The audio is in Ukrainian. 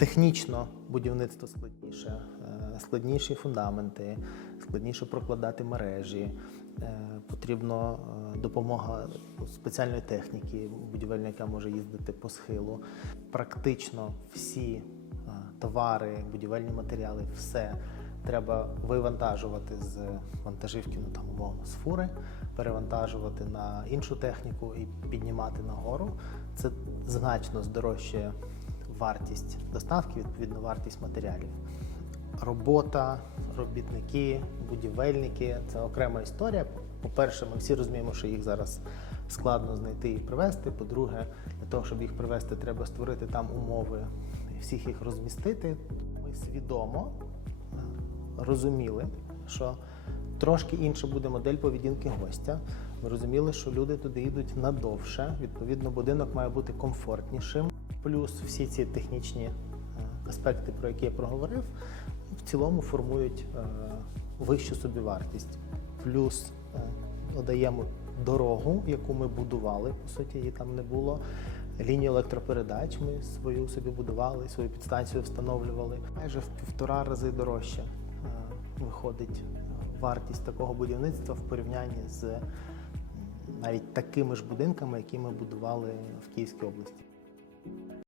Технічно будівництво складніше, е, складніші фундаменти, складніше прокладати мережі. е, Потрібно е, допомога спеціальної техніки, будівельної, яка може їздити по схилу. Практично всі товари, будівельні матеріали, все треба вивантажувати з вантажівки, ну там умовно з фури, перевантажувати на іншу техніку і піднімати нагору. Це значно здорожчує вартість доставки, відповідно вартість матеріалів. Робота, робітники, будівельники це окрема історія. По-перше, ми всі розуміємо, що їх зараз складно знайти і привезти. По-друге, для того, щоб їх привезти, треба створити там умови всіх їх розмістити. Ми свідомо е, розуміли, що трошки інша буде модель поведінки гостя. Ми розуміли, що люди туди йдуть надовше. Відповідно, будинок має бути комфортнішим. Плюс всі ці технічні е, аспекти, про які я проговорив, в цілому формують е, вищу собівартість. Плюс е, додаємо дорогу, яку ми будували, по суті, її там не було. Лінію електропередач ми свою собі будували, свою підстанцію встановлювали. Майже в півтора рази дорожче е, виходить е, вартість такого будівництва в порівнянні з навіть такими ж будинками, які ми будували в Київській області. Thank you.